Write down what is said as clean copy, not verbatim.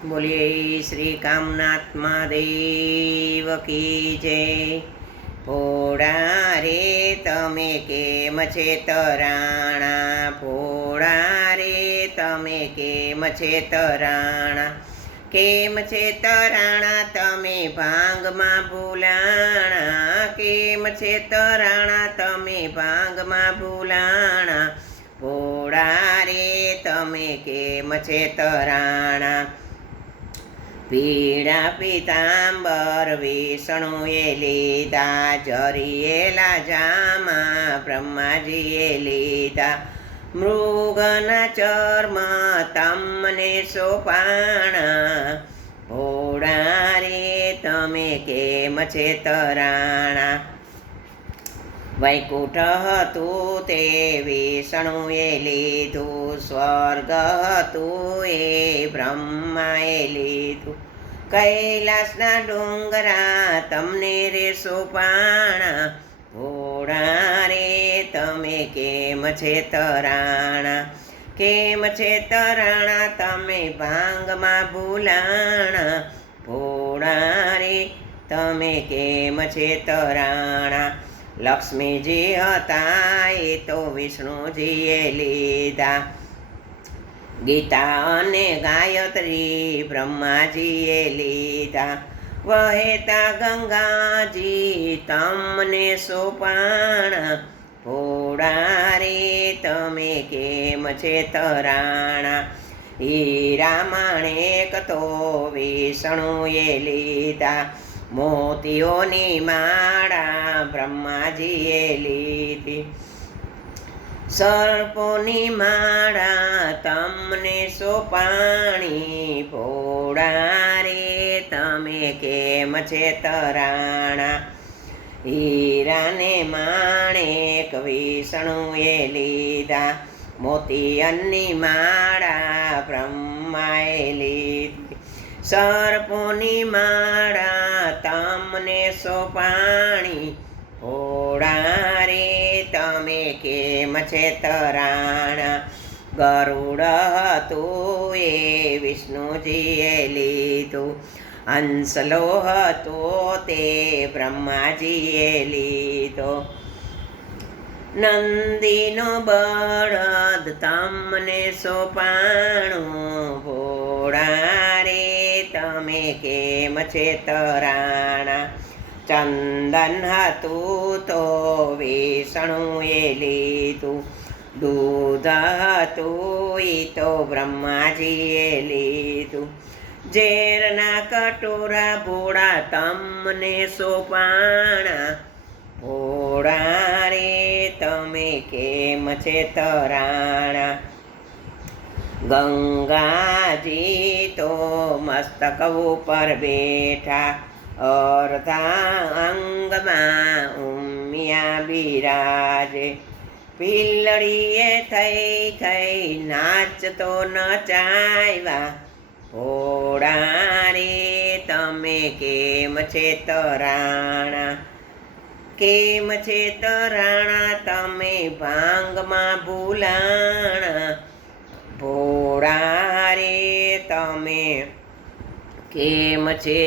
बोलिए श्री कामनाथ महादेव की जय। फोड़ा रे तमे केम छे तराणा, फोड़ा रे तमे केम छे तराणा, केम छे तराणा तमे भांगमां भूलाणा, केम छे तराणा तमे भांगमां भूलाणा, फोड़ा रे तमे केम छे तराणा। पीड़ा पीतांबर विष्णुए लीधा, जरियेला जामा ब्रह्माजीए लीधा, मृगना चर्म तमने सोपाणा, फोड़ा रे तमे केम छे तराणा। वैकुंठ हतुं ते विष्णुए लीधुं, स्वर्ग हतुं ए ब्रह्माए लीधुं, कैलासना डोंगरा तमने रे सोपाणा, फोड़ा रे तमे केम छे तराणा, केम छे तराणा तमे भांगमां भूलाणा, फोड़ा रे तमे केम छे तराणा। लक्ष्मीजी हता ए तो विष्णुजीए लीधा, गीता अने गायत्री ब्रह्माजीए लीधा, वहेता गंगाजी तमने सोपाणा, फोड़ा रे तमे केम छे तराणा। हीरा माणेक तो विष्णुए लीधा, मोतीओनी माळा ब्रह्माजीए लीधी, सर्पोनी माळा तमने सोपाणी, फोड़ा रे तमे केम छे तराणा। हीराने माणेक विष्णुए लीधा, मोतियनी माळा ब्रह्माए लीधी, सर्पोनी माळा तमने सोपाणी, फोड़ा रे तमे केम छे तराणा। गरुड़ हतुं ए विष्णुजीए लीधुं, हंसलो हतो ते ब्रह्माजीए लीधो, नंदीनो बळद तमने सोपाणुं, फोड़ा रे तमे केम छे तराणा। चंदन हतुं तो विष्णुए लीधुं, दूध हतुं ई तो ब्रह्माजीए लीधुं, ઝેરના કટોરા ભોળા તમને સોપાણા, फोड़ा रे तमे केम छे तराणा। गंगाजी तो मस्तक उपर बैठा, अर्धा अंगमां उमिया बिराजे, पीलड़ीए थई थई नाचतो नचाव्या, फोड़ा रे तमे केम छे तराणा, केम छे तराणा तमे भांगमां भूलाणा, फोड़ा रे तमे केम छे